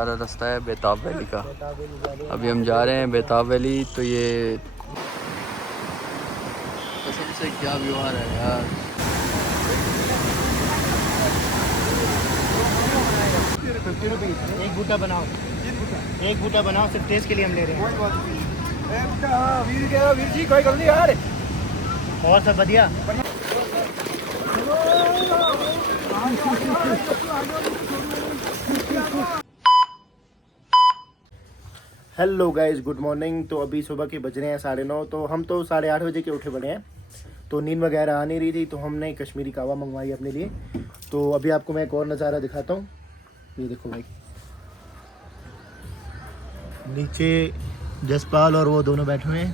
सारा रास्ता है बेताब वैली का। अभी हम जा रहे हैं बेताब वैली। तो ये कसम से क्या व्यू आ रहा है यार। एक बूटा बनाओ, एक बूटा बनाओ, सिर्फ टेस्ट के लिए हम ले रहे हैं। वीर जी कोई गल नहीं यार। और सब बढ़िया। Hello guys, good morning. तो अभी सुबह के बज रहे हैं 9:30। तो हम तो 8:30 बजे के उठे पड़े हैं। तो नींद वगैरह आ नहीं रही थी, तो हमने कश्मीरी कहवा मंगवाई अपने लिए। तो अभी आपको मैं एक और नज़ारा दिखाता हूँ। ये देखो भाई, नीचे जसपाल और वो दोनों बैठे हुए हैं,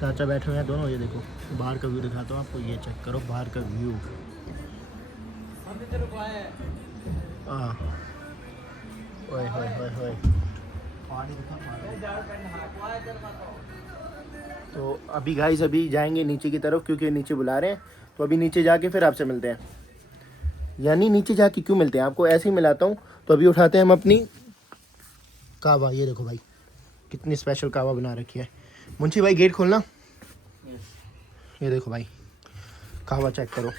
चाचा बैठे हुए हैं दोनों। ये देखो बाहर का व्यू दिखाता हूँ आपको। ये चेक करो बाहर का व्यू। हाँ, ओए होए होए होए, पानी दिखा पानी। तो अभी गाइस अभी जाएंगे नीचे की तरफ, क्योंकि नीचे बुला रहे हैं। तो अभी नीचे जाके फिर आपसे मिलते हैं। यानी नीचे जाके क्यों मिलते हैं, आपको ऐसे ही मिलाता हूँ। तो अभी उठाते हैं हम अपनी कहवा। ये देखो भाई कितनी स्पेशल कहवा बना रखी है। मुंशी भाई गेट खोलना। ये देखो भाई कहवा चेक करो।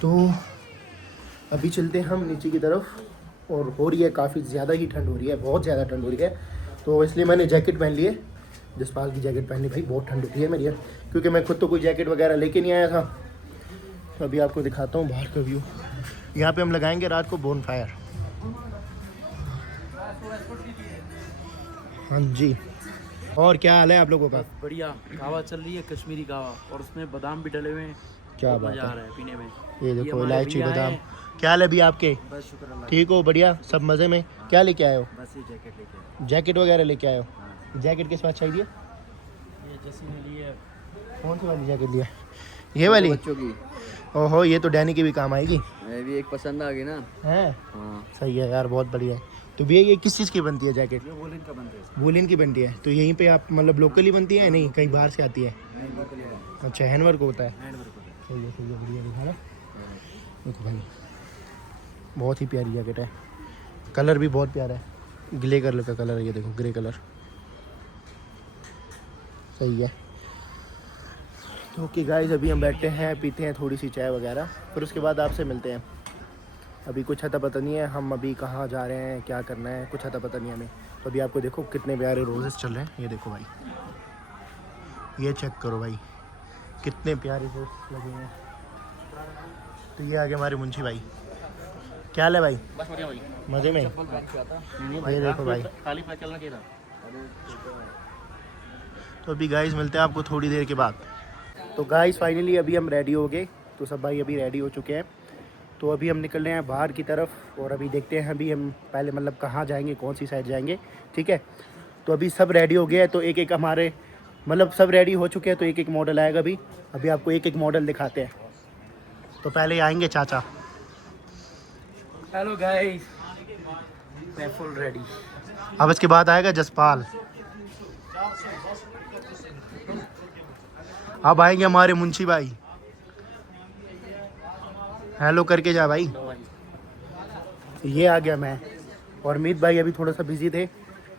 तो अभी चलते हैं हम नीचे की तरफ। और हो रही है काफ़ी ज़्यादा ही ठंड हो रही है, बहुत ज़्यादा ठंड हो रही है। तो इसलिए मैंने जैकेट पहन ली है, जसपाल की जैकेट पहन ली। भाई बहुत ठंड होती है मेरी यार, क्योंकि मैं खुद तो कोई जैकेट वगैरह लेके नहीं आया था। तो अभी आपको दिखाता हूँ बाहर का व्यू। यहाँ पे हम लगाएंगे रात को बोन फायर। हाँ जी, और क्या हाल है आप लोगों का? बढ़िया। कहवा चल रही है, कश्मीरी कहवा, और उसमें बादाम भी डले हुए हैं। क्या बहुत बात मजा आ है। रहा है पीने में। ये देखो हमारे इलायची भैया बादाम। हैं। क्या हाल है भी आपके? बस शुक्र अल्लाह। ठीक हो? बढ़िया, सब मज़े में। क्या लेके आए हो? बस ये जैकेट लेके जैकेट वगैरह लेके आए हो? जैकेट किस बात चाहिए? ये जैसी ने ली है। कौन सी वाली जैकेट लिया? ये वाली? बच्चों की। ओहो, ये तो डैनी की भी काम आएगी। ये भी एक पसंद आ गई ना। है? हाँ। सही है यार, बहुत बढ़िया है। तो भैया ये किस चीज़ की बनती है जैकेट? ये वोलिन का बनता है। वूलन की बनती है। तो यहीं पे आप मतलब लोकली बनती है, नहीं कहीं बाहर से आती है? अच्छा, हैंडवर्क होता है। सही है, सही है, बढ़िया दिखा ना। देखो भाई बहुत ही प्यारी जैकेट है। कलर भी बहुत प्यारा है, ग्रे कलर का कलर है। ये देखो ग्रे कलर, सही है। तो ओके गाइस, अभी हम बैठते हैं, पीते हैं थोड़ी सी चाय वगैरह, फिर उसके बाद आपसे मिलते हैं। अभी कुछ अता पता नहीं है, हम अभी कहाँ जा रहे हैं, क्या करना है, कुछ अता पता नहीं हमें। तो अभी आपको देखो कितने प्यारे रोजेस चल रहे हैं। ये देखो भाई, ये चेक करो भाई कितने प्यारे रोज लगे हैं। तो ये आगे हमारे मुंशी भाई। क्या हाल है भाई? बस बढ़िया भाई। मज़े में? ये देखो भाई। खाली पैक चलना चाहिए था। तो अभी गाइस मिलते हैं आपको थोड़ी देर के बाद। तो गाइस फाइनली अभी हम रेडी हो गए। तो सब भाई अभी रेडी हो चुके हैं। तो अभी हम निकल रहे हैं बाहर की तरफ, और अभी देखते हैं अभी हम पहले मतलब कहाँ जाएंगे, कौन सी साइड जाएंगे। ठीक है, तो अभी सब रेडी हो गया है। तो एक एक हमारे मतलब सब रेडी हो चुके हैं। तो एक एक मॉडल आएगा। अभी आपको एक एक मॉडल दिखाते हैं। तो पहले आएंगे चाचा। हेलो गाइस, मैं फुल रेडी। अब इसके बाद आएगा जसपाल। अब आएंगे हमारे मुंशी भाई। हेलो करके जा भाई। ये आ गया मैं। और मीत भाई अभी थोड़ा सा बिजी थे,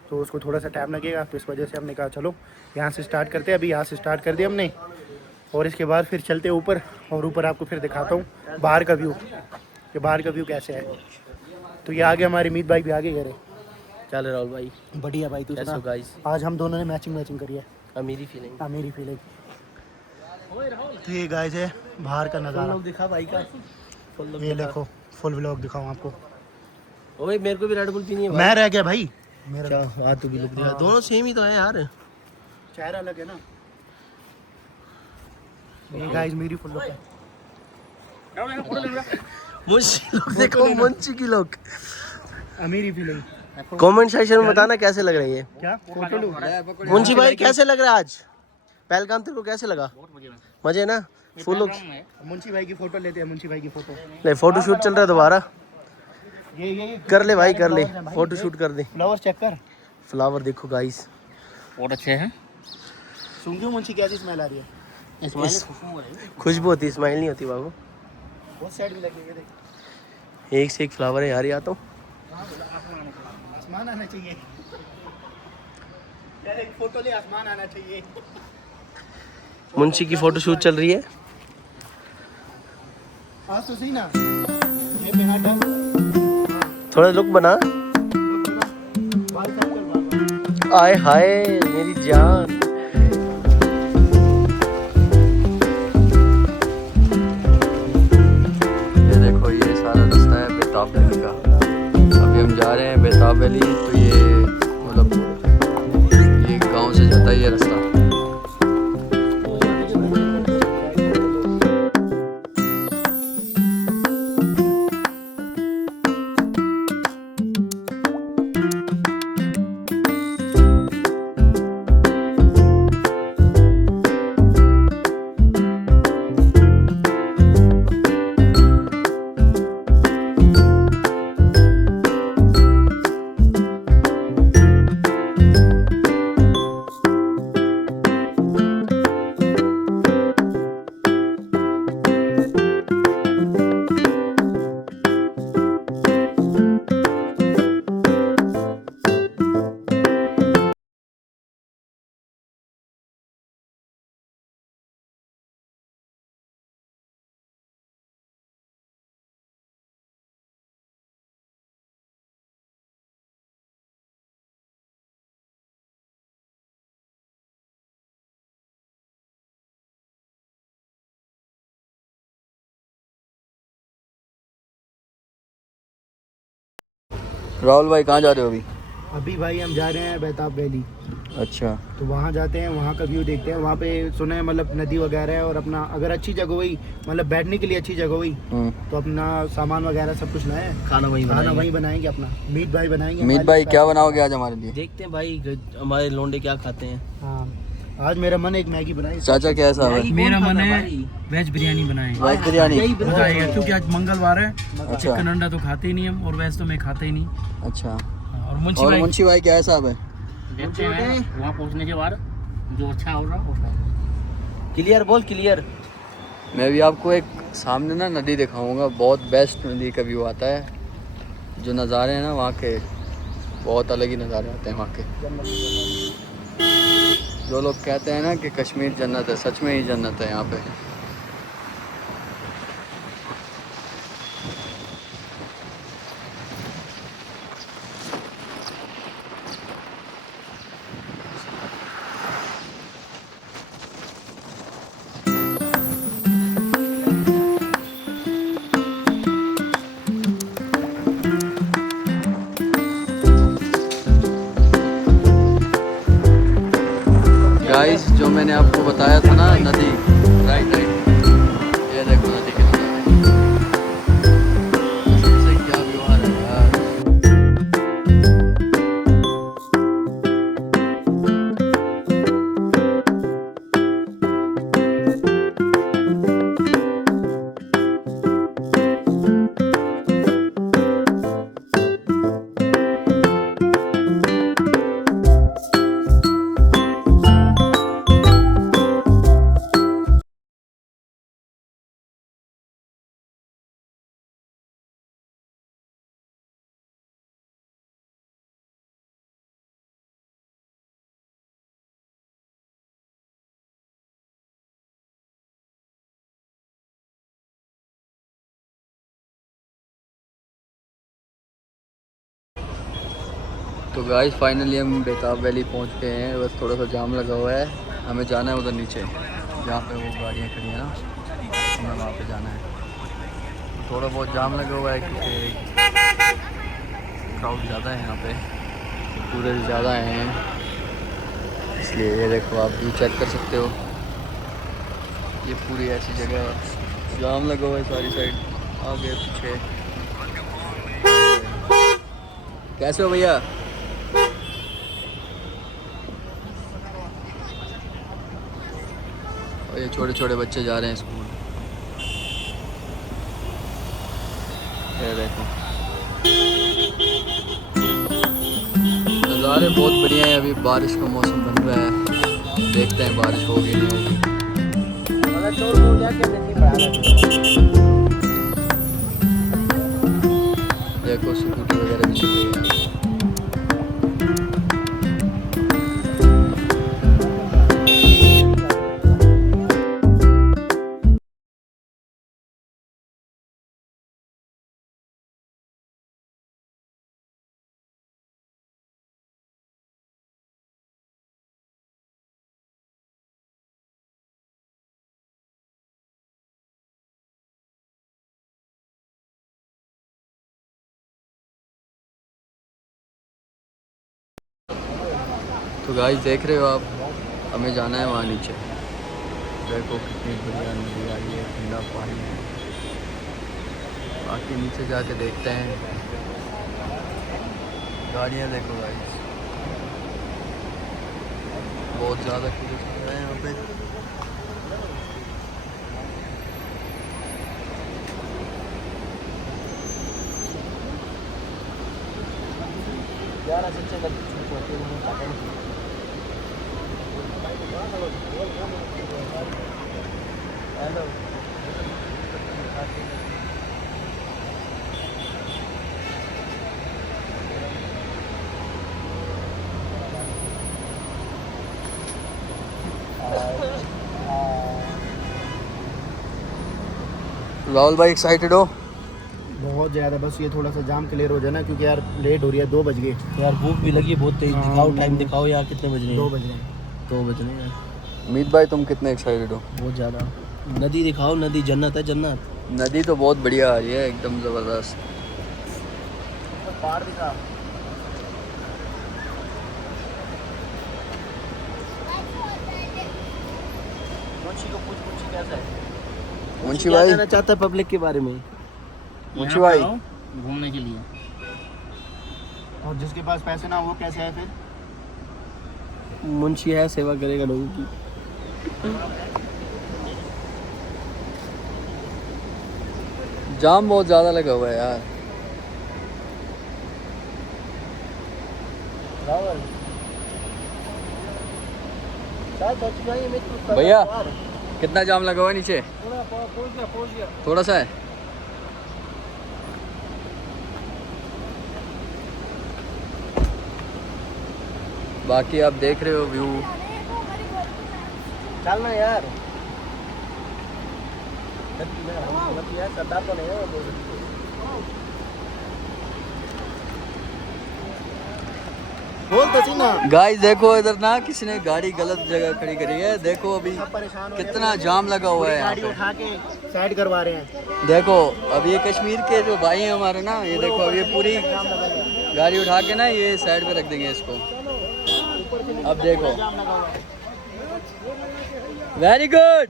तो उसको थोड़ा सा टाइम लगेगा। तो इस वजह से हमने कहा चलो यहाँ से स्टार्ट करते हैं। अभी यहाँ से स्टार्ट कर दिया हमने, और इसके बाद फिर चलते ऊपर। और ऊपर आपको फिर दिखाता हूँ बाहर का व्यू, कि बाहर का व्यू कैसे है। तो ये आगे हमारे मीत भाई भी आगे गए। चल राहुल भाई। बढ़िया भाई, तू सुना? गाइस, आज हम दोनों ने मैचिंग करी है। मेरी फीलिंग। मेरी फीलिंग। तो ये गाइस है बाहर का नज़ारा। दिखा भाई का। ये देखो फुल व्लॉग दिखाऊं आपको। ओए मेरे को भी रेड बुल पीनी है। मैं रह गया भाई मेरा। अच्छा, हाँ तू भी लुक दिखा। हाँ। दोनों सेम ही तो है यार। चेहरा अलग है ना। ये गाइस मेरी फुल लुक है। मुंशी लोग देखो, मुंशी की लोग। मेरी फीलिंग। कमेंट सेक्शन में बताना कैसे लग रही है। क्या फोटो लूं? मुंशी भाई कैसे लग रहा है आज? पहलगाम तेरे को कैसे लगा? मजे ना? Full look. मुंशी भाई की फोटो लेते हैं। मुंशी भाई की फोटो। नहीं, फोटो शूट चल रहा है दोबारा। ये कर ले भाई, कर ले, फोटो शूट कर दे। फ्लावर चेक कर। फ्लावर देखो गाइस, बहुत अच्छे हैं। सूंघियो मुंशी, कैसी स्मेल आ रही है? खुशबू होती है, स्माइल नहीं होती बाबू। बहुत साइड भी लगी है, देख। एक से एक फ्लावर है यार। या तो आसमान आना चाहिए यार, एक फोटो ले, आसमान आना चाहिए। मुंशी की फोटो शूट चल रही है। आज तो सही ना, जेब में हाथ डाल, थोड़ा लुक बना। बाल साफ कर, बाल। आए हाय मेरी जान। ये देखो, ये सारा रास्ता है बेताब वैली का। अभी हम जा रहे हैं बेताब वैली। तो ये मतलब ये गांव से जाता है ये रास्ता। राहुल भाई कहाँ जा रहे हो अभी? अभी भाई हम जा रहे हैं बेताब वैली। अच्छा। तो वहाँ जाते हैं, वहाँ का व्यू देखते हैं। वहाँ पे सुने हैं मतलब नदी वगैरह है, और अपना अगर अच्छी जगह हुई, मतलब बैठने के लिए अच्छी जगह हुई, तो अपना सामान वगैरह सब कुछ लाए, खाना वहीं बनाएंगे अपना। मीत भाई बनाएंगे। मीत भाई क्या बनाओगे आज हमारे लिए? देखते हैं भाई हमारे लोंडे क्या खाते हैं। हाँ, आज मेरा मन है एक मैगी बनाए। चाचा कैसा है? मेरा मन है वेज बिरयानी बनाए, वेज बिरयानी मजा आएगा, क्योंकि आज मंगलवार है। अच्छा चिकन अंडा तो खाते ही नहीं हम, और वेज तो मैं खाता ही नहीं। अच्छा। और और मुंशी भाई क्या हिसाब है? देखते हैं वहाँ पहुँचने के बाद जो अच्छा होगा वो खाएंगे। क्लियर बोल, क्लियर। मैं भी आपको एक सामने ना नदी दिखाऊंगा, बहुत बेस्ट नदी का व्यू आता है। जो नज़ारे हैं ना वहाँ के, बहुत अलग ही नज़ारे आते हैं वहाँ के। जो लोग कहते हैं ना कि कश्मीर जन्नत है, सच में ही जन्नत है यहाँ पे। गाइस, जो मैंने आपको बताया था ना नदी, राइट, ये देखो नदी के नज़ारे क्या व्यू आ रहा है यार। तो गाइस फाइनली हम बेताब वैली पहुंच गए हैं। बस थोड़ा सा जाम लगा हुआ है, हमें जाना है उधर नीचे जहाँ पे वो गाड़ियाँ खड़ी हैं ना, हमें वहाँ पे जाना है। थोड़ा बहुत जाम लगा हुआ है क्योंकि क्राउड ज़्यादा है यहाँ पे, टूरिस्ट ज़्यादा हैं, इसलिए। ये देखो, आप व्यू चेक कर सकते हो। ये पूरी ऐसी जगह है, जाम लगा हुआ है सारी साइड, आगे पीछे। कैसे हो भैया? और ये छोटे छोटे बच्चे जा रहे हैं स्कूल। ये देखो, नज़ारे बहुत बढ़िया है। अभी बारिश का मौसम बन रहा है, देखते हैं बारिश होगी नहीं होगी। देखो स्कूटी वगैरह भी अच्छी हुई है। तो गाइस देख रहे हो आप, हमें जाना है वहाँ नीचे। देखो कितनी बढ़िया नदी आ रही है, ठंडा पानी है। बाकी नीचे जाके देखते हैं। गाड़ियाँ देखो गाइस, बहुत ज़्यादा टूरिस्ट आ रहे हैं यहाँ पे। राहुल भाई एक्साइटेड हो? बहुत ज़्यादा, बस ये थोड़ा सा जाम क्लियर हो जाए ना, क्योंकि यार लेट हो रही है। 2 बज गए यार भूख भी लगी है बहुत तेज। दिखाओ टाइम दिखाओ यार, कितने बज रहे हैं? 2 बज गए। 2 बज रहे हैं। उम्मीद भाई तुम कितने एक्साइटेड हो? बहुत ज़्यादा। नदी दिखाओ, नदी जन्नत है, जन्नत। नदी तो बहुत बढ़िया आ रही है, एकदम ज़बरदस्त। पहाड़ दिखा। मुंशी को पूछ, मुंशी कैसा है? मुंशी क्या भाई, कहना चाहता है पब्लिक के बारे में? मुंशी भाई, यहाँ पे आओ घूमने के लिए। और जिसके पास पैसे ना हो वो कैसे है फिर? मुंशी है, सेवा करेगा लोगों की। जाम बहुत ज़्यादा लगा हुआ है यार। रावल भैया कितना जाम लगा हुआ है नीचे? पहुंच गया। थोड़ा सा है। बाकी आप देख रहे हो व्यू। चलना यार। सरदार तो नहीं है। बोल तो सी ना। गाइस देखो इधर ना किसी ने गाड़ी गलत जगह खड़ी करी है। देखो अभी परेशान हो कितना जाम लगा हुआ है यहाँ गाड़ी पे। उठा के साइड करवा रहे हैं। देखो अब ये कश्मीर के जो भाई हैं हमारे ना, ये देखो अब ये पूरी गाड़ी उठा के ना ये साइड पे रख देंगे इसको। अब देखो, वेरी गुड।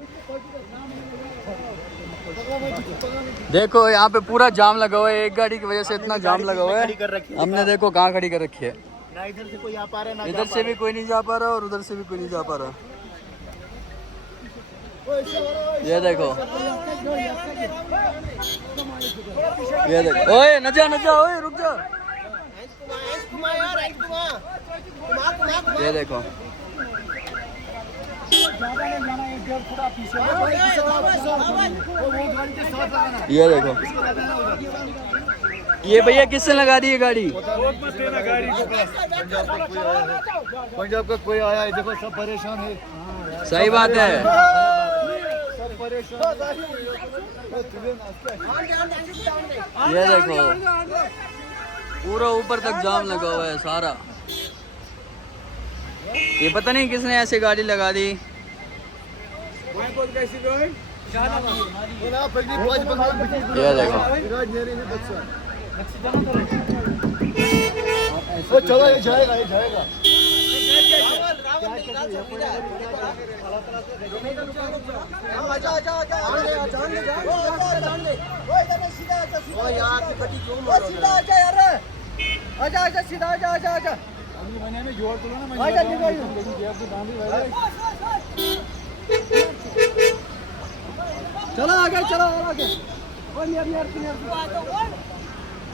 देखो यहाँ पे पूरा जाम लगा हुआ है, एक गाड़ी की वजह से इतना जाम लगा हुआ है। हमने देखो कहाँ खड़ी कर रखी है। ना इधर से कोई आ पा रहा है, ना इधर से भी कोई नहीं जा पा रहा और उधर से भी कोई नहीं जा पा रहा। ये देखो, ये देखो। ओए न जा, ओए रुक जा। ये देखो, ये देखो। ये भैया किसने लगा दी ये गाड़ी? पंजाब का कोई आया है, देखो सब परेशान है। सही बात है। सब परेशान। ये देखो पूरा ऊपर तक जाम लगा हुआ है सारा। ये पता नहीं किसने ऐसे गाड़ी लगा दी। ये देखो, चलो ये जाएगा, ये जाएगा।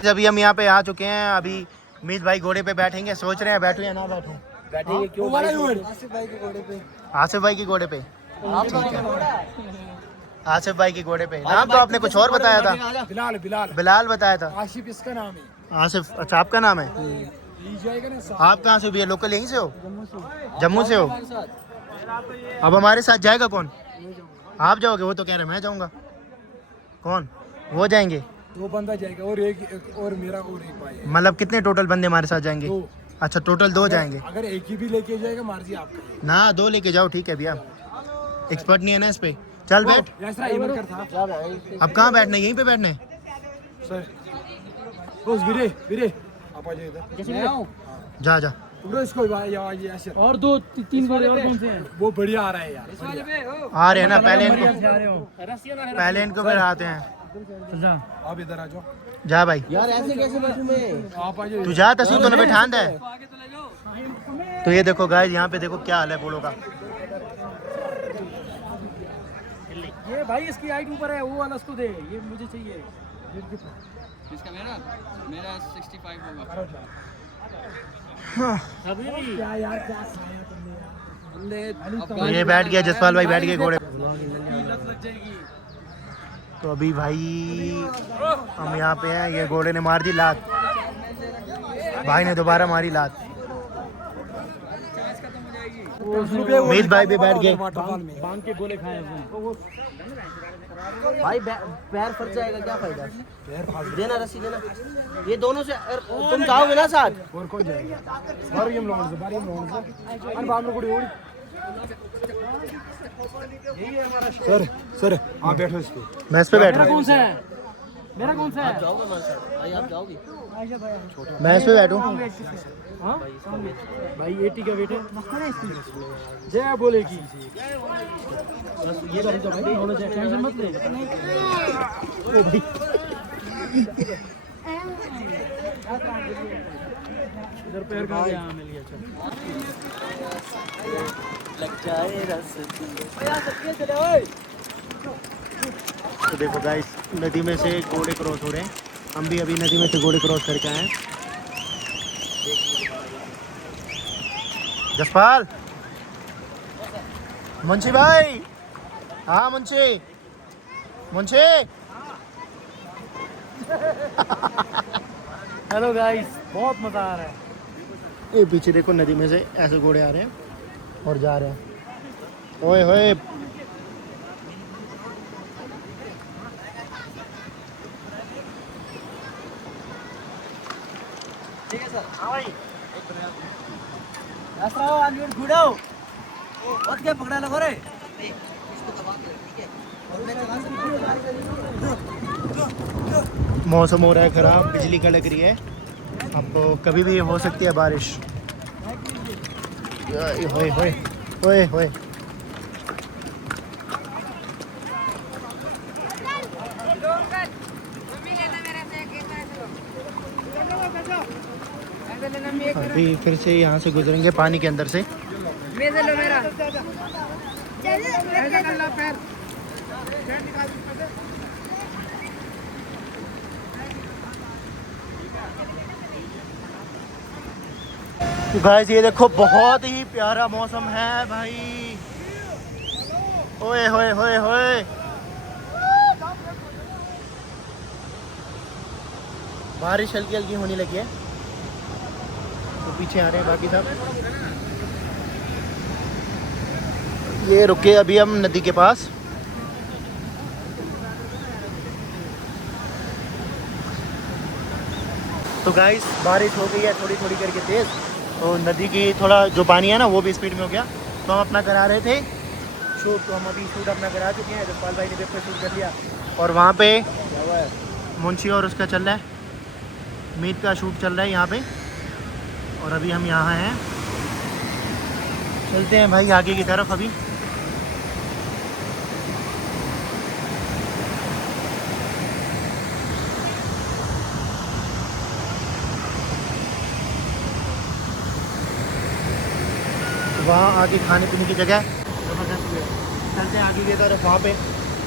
अभी हम यहाँ पे आ चुके हैं। अभी मीत भाई घोड़े पे बैठेंगे, सोच रहे हैं बैठूं या ना बैठूं। बैठेंगे क्यों भाई? आसिफ भाई के घोड़े पे। ठीक है, आसिफ भाई के घोड़े पे। नाम तो आपने कुछ और बताया था। बिलाल बिलाल बताया था। आशिफ इसका नाम है। आसिफ, अच्छा आपका नाम है? आप कहाँ से हो भैया? लोकल यहीं से हो? जम्मू से हो? अब हमारे साथ जाएगा कौन? आप जाओगे? वो तो कह रहे मैं जाऊँगा। कौन? वो जाएंगे? दो बंदा जाएगा और एक और मेरा और एक भाई है। मतलब कितने टोटल बंदे हमारे साथ जाएंगे? दो। अच्छा टोटल 2 जाएंगे। अगर एक ही भी लेके जाएगा मर्जी आपका। ना 2 लेके जाओ, ठीक है भैया, एक्सपर्ट नहीं है ना इस पे। चल बैठ। ऐसा इवन कर था। अब कहाँ बैठना है? यहीं पे बैठना है? सर बस वीरे आप आ जाइए इधर। जा जा। ब्रो इसको आवाज ऐसे और 2-3 घोड़े और कौन से हैं? वो बढ़िया आ रहा है यार, बढ़िया। आ रहे हैं ना, पहले इनको फिर आते हैं। आप इधर आ जाओ। जा भाई, यार ऐसे कैसे बैठूं मैं? आप आ जाइए। तू जा, तसी तो बैठान है। तो ये देखो गाइस, यहाँ पे देखो क्या हाल है पोलो का। ये भाई इसकी हाइट ऊपर है, वो वाला उसको दे, ये मुझे चाहिए। इसका मेरा 65 होगा। अभी भी क्या यार क्या खाया तुमने? तो ये बैठ गया, जसपाल भाई बैठ गए घोड़े। तो अभी भाई हम यहाँ पे हैं, ये घोड़े ने मार दी लात, भाई ने दोबारा मारी लात। मीत भाई भी बैठ गए। बांग के गोले खाए उसने। भाई पैर फट जाएगा, क्या फायदा? देना रस्सी देना। ये दोनों से तुम जाओगे ना साथ? और कौन जाएगा? बारियम लॉन्ड से अन बाम को ओड़ी। सर आप बैठो इस पे। मैं इस पे बैठ मेरा रहा कौन हूँ। सा है? मेरा कौन सा है? जाओगे हमारे साथ? भाई आप जाओगे? मैं इस पे बैठूँ। हाँ? भाई 80 का वेट है। जय बोलेगी। ये बात भाई होना चाहिए, टेंशन मत ले। इधर पैर कहाँ गया? हाँ, मिल गया, चल। लग जाए रस। तो देखो गाइस, नदी में से घोड़े क्रॉस हो रहे हैं। हम भी अभी नदी में से घोड़े क्रॉस करके आए हैं। जसपाल, मुंशी भाई, हाँ मुंशी, हेलो गाइस, बहुत मजा आ रहा है। ये पीछे देखो नदी में से ऐसे घोड़े आ रहे हैं और जा रहे हैं। ओए होए, ठीक है सर। हाँ भाई रास्ता हो आंधी घुड़ाओ और क्या पकड़ा लगो रे। इसको दबा दो, ठीक है? और मैं चला सकता। मौसम हो रहा है ख़राब, बिजली कड़क रही है। अब कभी भी हो सकती है बारिश। होए होए होए होए। अभी फिर से यहाँ से गुजरेंगे पानी के अंदर से। तो गाइस ये देखो, बहुत ही प्यारा मौसम है भाई। ओए होए होए होए। बारिश हल्की हल्की होने लगी है, तो पीछे आ रहे हैं बाकी सब। ये रुके अभी हम नदी के पास। तो गाइस बारिश हो गई है थोड़ी थोड़ी करके तेज़, तो नदी की थोड़ा जो पानी है ना वो भी स्पीड में हो गया। तो हम अपना करा रहे थे शूट, तो हम अभी शूट अपना करा चुके हैं। जसपाल भाई ने भी अपना शूट कर लिया और वहाँ पे मुंशी और उसका चल रहा है, मीत का शूट चल रहा है यहाँ पे। और अभी हम यहाँ हैं, चलते हैं भाई आगे की तरफ अभी। वहाँ आगे खाने पीने की जगह ज़बरदस्त है। चलते हैं आगे की तरफ, वहाँ पे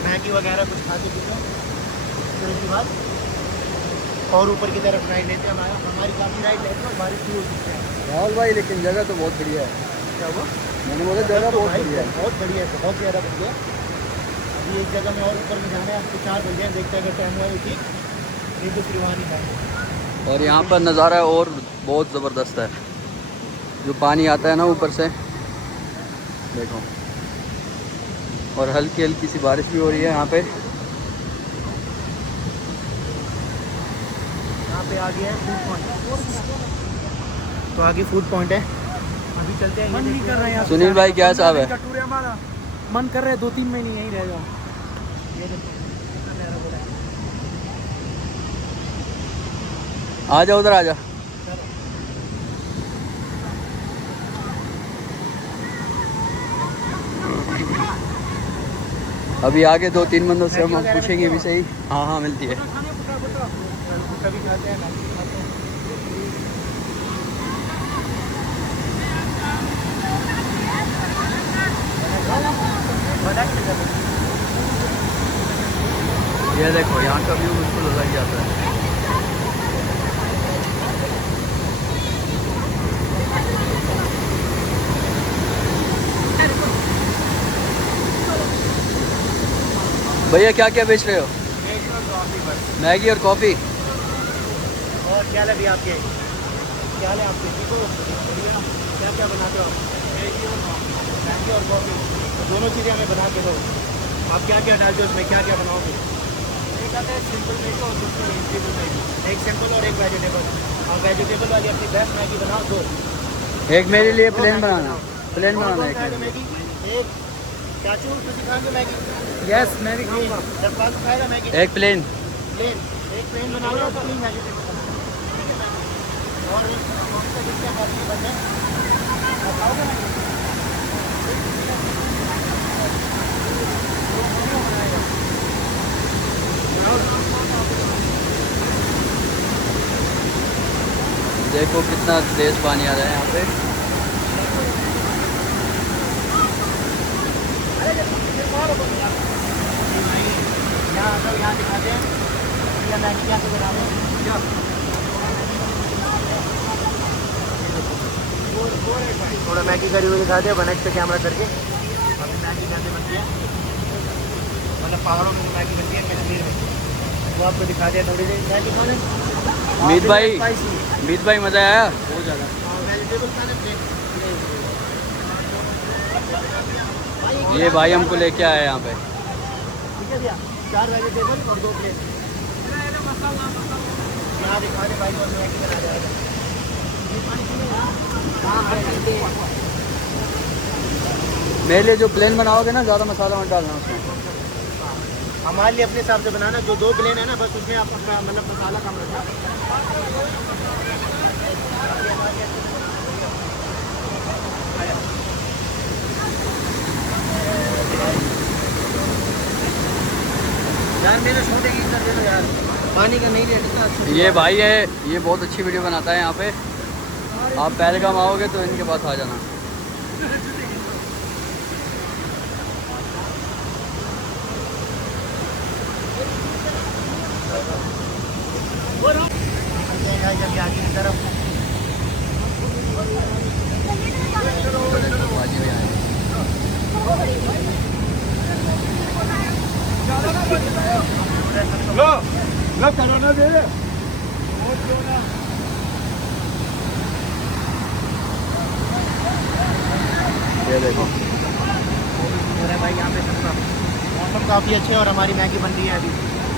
मैगी वगैरह कुछ खाते पीते फिर उसके बाद और ऊपर की तरफ राइड लेते हैं। हमारी काफ़ी राइड लेते हैं और बारिश भी हो चुकी है। राहुल भाई लेकिन जगह तो बहुत बढ़िया है। क्या हुआ? मैंने बोला जगह बहुत भाई बढ़िया है। बहुत बढ़िया है, बहुत ज़्यादा बढ़िया। अभी एक जगह में और ऊपर में जाना है, आपको 4 बज गए, देखते हैं अगर टाइम हुआ तो ठीक, नहीं तो फिर वहाँ नहीं जाएंगे। और यहाँ पर नज़ारा और बहुत ज़बरदस्त है, जो पानी आता है ना ऊपर से, देखो। और हल्की हल्की सी बारिश भी हो रही है यहाँ पे। यहाँ पे आगे है फूड पॉइंट, तो आगे फूड पॉइंट है, अभी चलते हैं। मन नहीं कर रहा है यहाँ से सुनील भाई क्या हिसाब है? का टूर है हमारा, मन कर रहा है 2-3 महीने यहीं रह जाओ। आ जा, उधर आ जा। अभी आगे 2-3 बंदों से हम पूछेंगे भी सही। हाँ हाँ मिलती है। कभी खाते हैं। ये देखो यहाँ का व्यू बिल्कुल अलग जाता है। भैया क्या क्या बेच रहे हो? मैगी और कॉफ़ी। और क्या है भी आपके, क्या है आपके, क्या क्या बनाते हो? मैगी और कॉफ़ी, दोनों चीज़ें हमें बना के दो। आप क्या क्या डालते हो उसमें, क्या क्या बनाओगे? एक आता है सिंपल मैगी और दूसरी वेजिटेबल मैगी। एक सिंपल और एक वेजिटेबल। और वेजिटेबल वाली अपनी बेस्ट मैगी बनाओ दो। एक मेरे लिए प्लेन बनाना, प्लेन बनाना है। मैगी एक चाचू खाएंगे मैगी। यस मैं भी खाऊंगा। जब बात खाएगा मैगी एक प्लेन। प्लेन, एक प्लेन बना लो तो प्लीज मैगी। और कौन सा डिश क्या बनने खाओगे मैगी? देखो कितना तेज पानी आ रहा है यहाँ पे। यहाँ दिखाते हैं मैगी कैसे बना रहे हैं। थोड़ा मैगी करी हुई दिखाते हैं 1x पे कैमरा करके। अभी मैगी कैसे बनती है, मतलब पहाड़ों में मैगी बनती है कश्मीर में, वो आपको दिखाते हैं थोड़ी देर। मैगी खाने मीत भाई मज़ा आया? बहुत ज़्यादा। वेजिटेबल खाने ये भाई हमको लेके आया यहाँ पे। ठीक है भैया, 4 वेजिटेबल और 2 प्लेट। यहाँ दिखाने भाई और मैगी बना जाएगा। मेरे लिए जो प्लेन बनाओगे ना, ज़्यादा मसाला मत डालना उसमें। हमारे लिए अपने हिसाब से बनाना, जो 2 प्लेन है ना बस उसमें आप मतलब मसाला कम रखना। यार मेरे शूटिंग इधर दे दो यार, पानी का नहीं रेट इतना अच्छा। ये भाई है, ये बहुत अच्छी वीडियो बनाता है यहाँ पे। आप पहलगाम आओगे तो इनके पास आ जाना। जब आगे की तरफ लो करोना दे। ये देखो मेरा भाई यहाँ पे सबका मौसम काफ़ी अच्छे है और हमारी मैगी बन रही है अभी।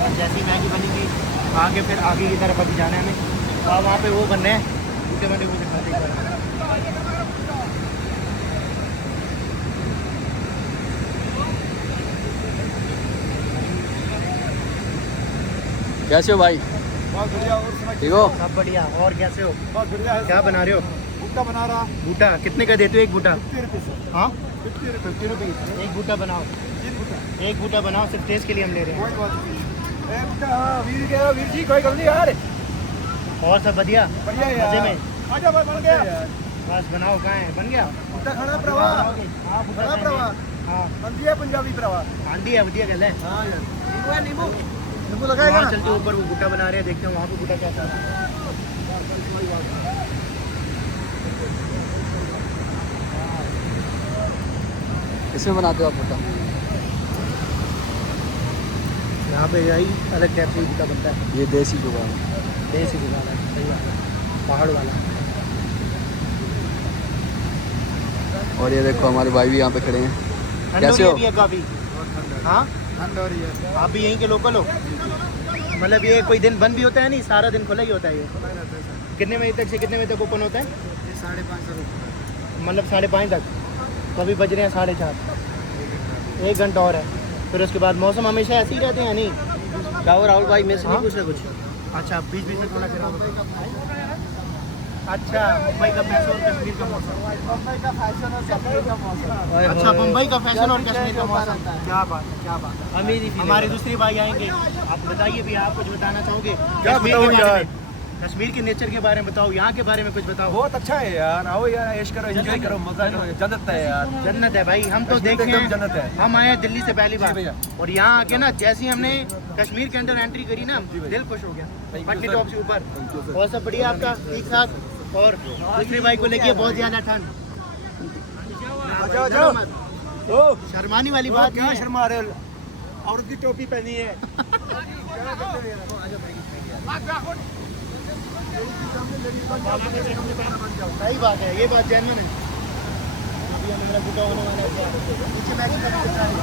और जैसी मैगी बनेगी आगे फिर आगे की तरफ अभी जाना है हमें। तो वहाँ पे वो बनने हैं बूटे बने वो दिखाते हैं। कैसे हो भाई? बहुत बढ़िया। और सुना, ठीक हो? सब बढ़िया। और कैसे हो? बहुत बढ़िया है। क्या बना रहे हो? भुट्टा बना रहा। बूटा कितने का देते हो एक बूटा? 50 रुपये से। हाँ 50 रुपये। एक बूटा बनाओ, एक बूटा बनाओ, सिर्फ टेस्ट के लिए हम ले रहे हैं। कोई बात नहीं। भुट्टा हाँ वीर गया, वीर जी कोई गल नहीं यार। और सब बढ़िया बढ़िया मजे यार। में। आजा भाई बन गया। बस बनाओ, कहाँ है? बन गया? भुट्टा खाना भरावा। हाँ बूटा खाना खाएंगे। भरावा। हाँ बनती है पंजाबी भरावा। आंधी है, बढ़िया गल है। हाँ यार। नींबू है नींबू। नींबू लगाएगा वहाँ ना? चलते ऊपर वो बूटा बना रहे हैं, देखते हैं वहाँ पे बूटा कैसा है। इसमें बनाते हो आप भुट्टा? यहाँ पे यही अलग टाइप से बूटा बनता है, ये देसी जुगाड़। देसी जुगाड़ है। सही पहाड़ वाला। और ये देखो हमारे भाई भी यहाँ पे खड़े हैं। कैसे हो? काफ़ी हाँ ठंड हो रही है। आप भी यहीं के लोकल हो? मतलब ये कोई दिन बंद भी होता है? नहीं, सारा दिन खुला ही होता है ये। कितने बजे तक से कितने बजे तक ओपन होता है? 5:30 तक। मतलब 5:30 तक। तो अभी बज रहे हैं 4:30। 1 घंटा और है। फिर उसके बाद मौसम हमेशा ऐसे ही रहते हैं? नहीं। क्या हो राहुल भाई, मेरे से नहीं पूछ रहे कुछ? अच्छा, बीच बीच में थोड़ा खराब होता है। अच्छा, मुंबई का फैशन और कश्मीर का मौसम। मुंबई का फैशन और कश्मीर का मौसम। अच्छा, मुंबई का फैशन और कश्मीर का मौसम। क्या बात है, क्या बात है। अमीरी हमारे दूसरे भाई आएंगे, आप बताइए भी, आप कुछ बताना चाहोगे? क्या बताऊं यार? कश्मीर के नेचर के बारे में बताओ, यहाँ के बारे में कुछ बताओ। बहुत अच्छा है यार, आओ यार, ऐश करो, एंजॉय करो, मजा करो, जन्नत है यार। जन्नत है भाई, हम तो देखे एकदम हैं, जन्नत है। हम आए हैं दिल्ली से पहली बार भैया। और यहाँ आके ना जैसे ही हमने कश्मीर के अंदर एंट्री करी ना, दिल खुश हो गया। पट्टी टॉप से ऊपर और सब बढ़िया आपका ठीक ठाक। और दूसरे भाई को लेके बहुत ज्यादा ठंड। शर्मानी वाली बात क्या नहीं है। शर्मा रहे हो? औरत की टोपी पहनी है। सही बात है, ये बात जेन्युइन है। अभी हमें मेरा बुटा होने वाला है। नीचे मैगी का भी दिख रहा है।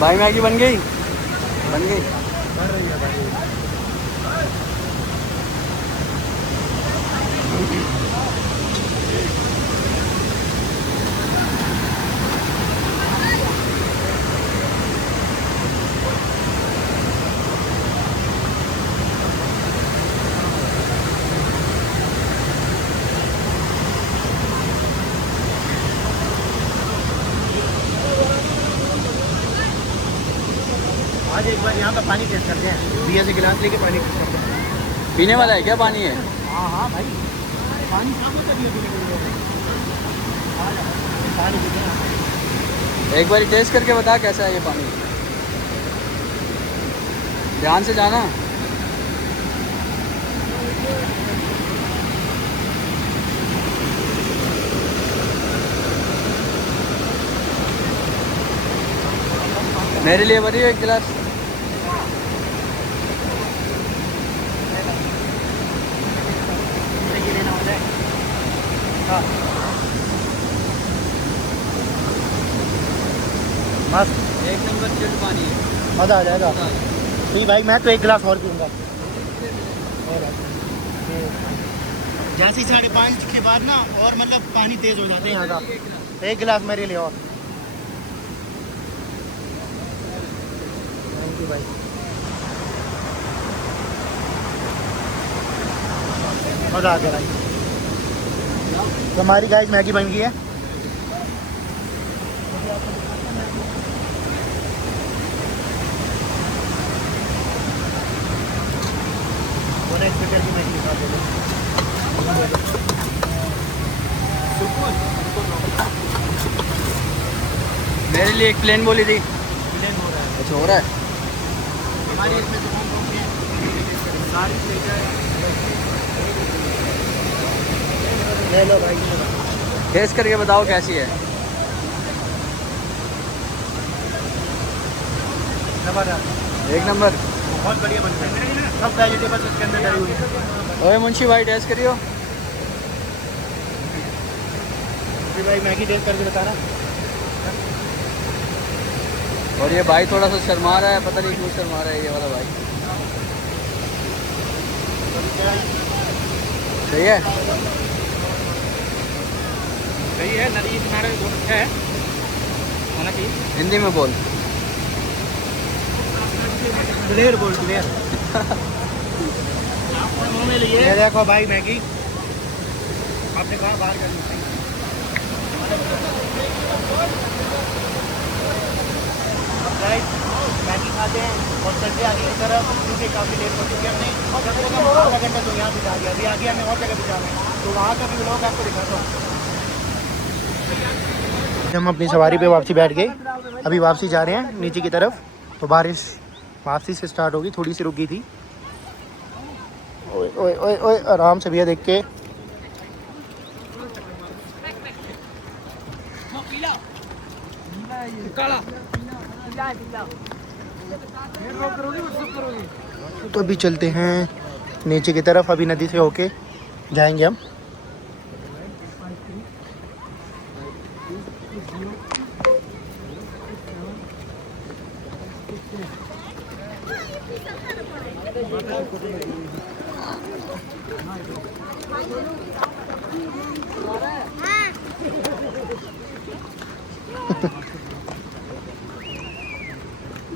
भाई मैगी बन गई? बन गई? बन रही है भाई। आज एक बार यहाँ का पानी टेस्ट करते हैं। भैया से गिलास लेके पानी टेस्ट करते हैं। पीने वाला है क्या? पानी है? हाँ हाँ भाई, पानी सब होता है पीने के लिए। पानी पीते हैं। एक बार टेस्ट करके बता कैसा है ये पानी। ध्यान से जाना। मेरे लिए भरिए एक गिलास। ये लेना होता है। हाँ मस्त, एक नंबर चिल्ड पानी है, मज़ा आ जाएगा। नहीं भाई, मैं तो एक गिलास और पीऊँगा। जैसे ही 5:30 के बाद ना और मतलब पानी तेज़ हो जाते हैं यहाँ का। एक गिलास मेरे लिए और। थैंक यू भाई। मज़ा आ गया भाई। तो हमारी गाइस मैगी बन गई है। की मैगी दिखा दे। मेरे लिए एक प्लेन बोली थी। प्लेन हो रहा है। अच्छा हो रहा है। हमारी इसमें दुकान कौन सी है? सारी ले जाए। ले लो भाई। टेस्ट करके बताओ कैसी है। जबरदस्त, एक नंबर। बहुत बढ़िया बनता है। सब वेजिटेबल्स इसके अंदर डली हुई है। ओए मुंशी भाई टेस्ट करियो। जी भाई मैगी टेस्ट करके बताना। और ये भाई थोड़ा सा शर्मा रहा है, पता नहीं क्यों शर्मा रहा है ये वाला भाई। सही है? सही है, नदी किनारे है होना चाहिए। हिंदी में बोल। क्लियर बोल, क्लियर। ये देखो भाई मैगी आपने कहा बाहर कर ली। मैगी खाते हैं और चलते आगे की तरफ, क्योंकि काफ़ी लेट हो चुकी है हमने। और कम से कम आधा घंटा तो यहाँ बिता दिया। अभी आगे हमें और जगह बिता रहे हैं, तो वहाँ का भी व्लॉग आपको दिखाता हूँ। हम अपनी सवारी पे वापसी बैठ गए। अभी वापसी जा रहे हैं नीचे की तरफ। तो बारिश वापसी से स्टार्ट होगी, थोड़ी सी रुकी थी। ओए ओए ओए ओए, आराम से भैया देख के। तो अभी चलते हैं नीचे की तरफ, अभी नदी से होके जाएंगे हम।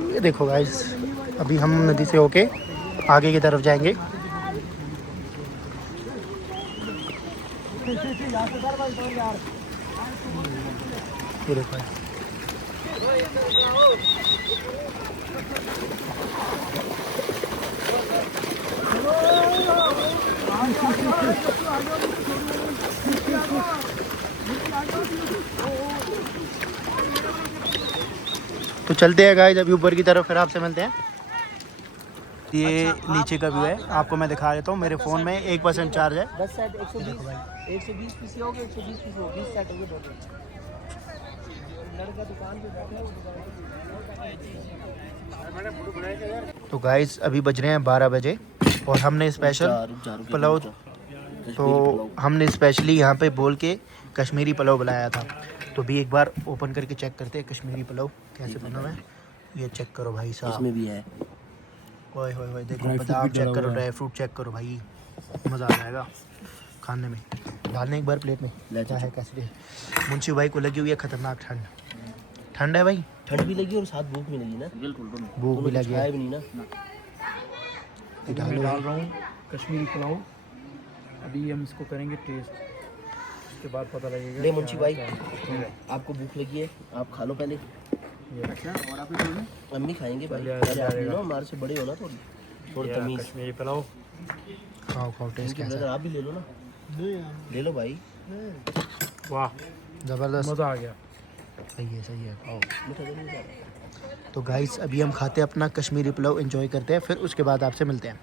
ये देखो गाइस, अभी हम नदी से होके आगे की तरफ जाएंगे। ये देखो तो चलते हैं गाइस अभी ऊपर की तरफ, फिर आपसे मिलते हैं। ये नीचे का व्यू है, आपको मैं दिखा देता हूँ। मेरे फ़ोन में 1% चार्ज है। 10 सेट 120 पीस हो गए, 120 पीस हो 20 सेट हो गए। लड़का दुकान पे बैठा है। तो गाइस अभी बज रहे हैं 12 बजे और हमने स्पेशल पुलाव, तो हमने स्पेशली यहाँ पे बोल के कश्मीरी पुलाव बुलाया था। तो भी एक बार ओपन करके चेक करते हैं कश्मीरी पुलाव कैसे बना हुआ है। ये चेक करो भाई साहब, इसमें भी है। ओए होए होए, देखो बादाम चेक करो, ड्राई फ्रूट चेक करो भाई, मज़ा आ जाएगा खाने में। डालने एक बार प्लेट में क्या है कैसे। मुंशी भाई को लगी हुई है खतरनाक ठंड। ठंड है भाई, ठंड भी लगी और साथ भूख भी लगी ना। बिल्कुल भूख भी लगी है। भी नहीं ना। डाल रहा हूँ कश्मीरी पुलाव। अभी हम इसको करेंगे टेस्ट, उसके बाद पता लगेगा। ले मुंशी भाई, आपको भूख लगी है, आप खा लो पहले। और आप अम्मी खाएंगे भाई, पहले आप लो, हमारे से बड़े हो ना थोड़ी तमीज। कश्मीरी पुलाव खाओ खाओ, टेस्ट कैसा ब्रदर आप भी ले लो ना। ले लो भाई। वाह, ज़बरदस्त, मज़ा आ गया। सही है सही है, खाओ। मीठा तो नहीं जा रहा। तो गाइस अभी हम खाते हैं अपना कश्मीरी पुलाव, एंजॉय करते हैं, फिर उसके बाद आपसे मिलते हैं।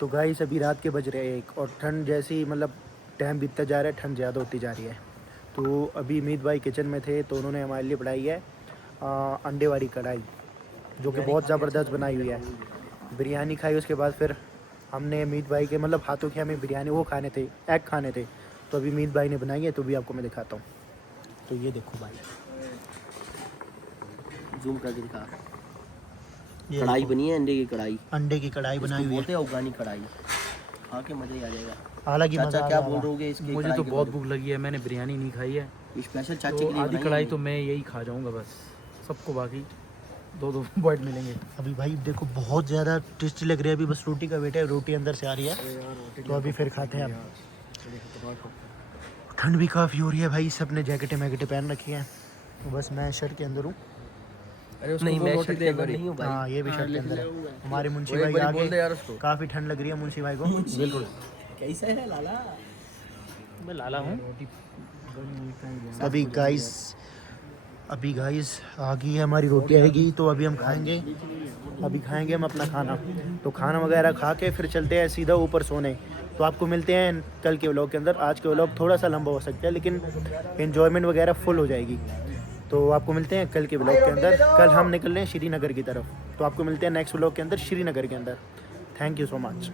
तो गाइस अभी रात के बज रहे हैं 1 और ठंड जैसी मतलब टाइम बीतता जा रहा है, ठंड ज़्यादा होती जा रही है। तो अभी मीत भाई किचन में थे, तो उन्होंने हमारे लिए बनाई है अंडे वाली कढ़ाई, जो कि बहुत ज़बरदस्त बनाई हुई है। बिरयानी खाई, उसके बाद फिर हमने मीत भाई के मतलब हाथों की हमें बिरयानी वो खाने थे, एग खाने थे। तो अभी मीत भाई ने बनाई है, तो भी आपको मैं दिखाता हूँ। तो ये देखो भाई, जूम करके दिखा। ये कढ़ाई देखो, बनी है अंडे की कढ़ाई। अंडे की कढ़ाई बनाई हुई है, बोलते हैं अफगानी कढ़ाई। खा के मजा ही आ जाएगा। हालांकि मज़ा चाचा आ क्या जाएगा। बोल रहे इसकी? मुझे तो बहुत भूख लगी है, मैंने बिरयानी नहीं खाई है। स्पेशल चाची तो के लिए आधी बनाई कढ़ाई है। तो मैं यही खा जाऊंगा बस, सबको बाकी 2-2 बॉइट मिलेंगे। अभी भाई देखो बहुत ज़्यादा टेस्टी लग रही है। अभी बस रोटी का वेट है, रोटी अंदर से आ रही है, तो अभी फिर खाते हैं हम। ठंड भी काफ़ी हो रही है भाई, सबने जैकेटें मैकेटें पहन रखी हैं। तो बस मैं शर्ट के अंदर हूँ। नहीं मैं शर्ट के अंदर नहीं हूँ भाई। हाँ ये भी शर्ट के अंदर है। हमारे मुंशी भाई आगे, काफ़ी ठंड लग रही है मुंशी भाई को। बिल्कुल, कैसा है लाला? मैं लाला हूँ। अभी गाइस आ गई है हमारी रोटी आएगी, तो अभी हम खाएंगे। अभी खाएंगे हम अपना खाना। तो खाना वगैरह खा के फिर चलते हैं सीधा ऊपर सोने। तो आपको मिलते हैं कल के व्लॉग के अंदर। आज के व्लॉग थोड़ा सा लंबा हो सकता है, लेकिन एन्जॉयमेंट वगैरह फुल हो जाएगी। तो आपको मिलते हैं कल के व्लॉग के अंदर। कल हम निकल रहे हैं श्रीनगर की तरफ, तो आपको मिलते हैं नेक्स्ट व्लॉग के अंदर श्रीनगर के अंदर। Thank you so much.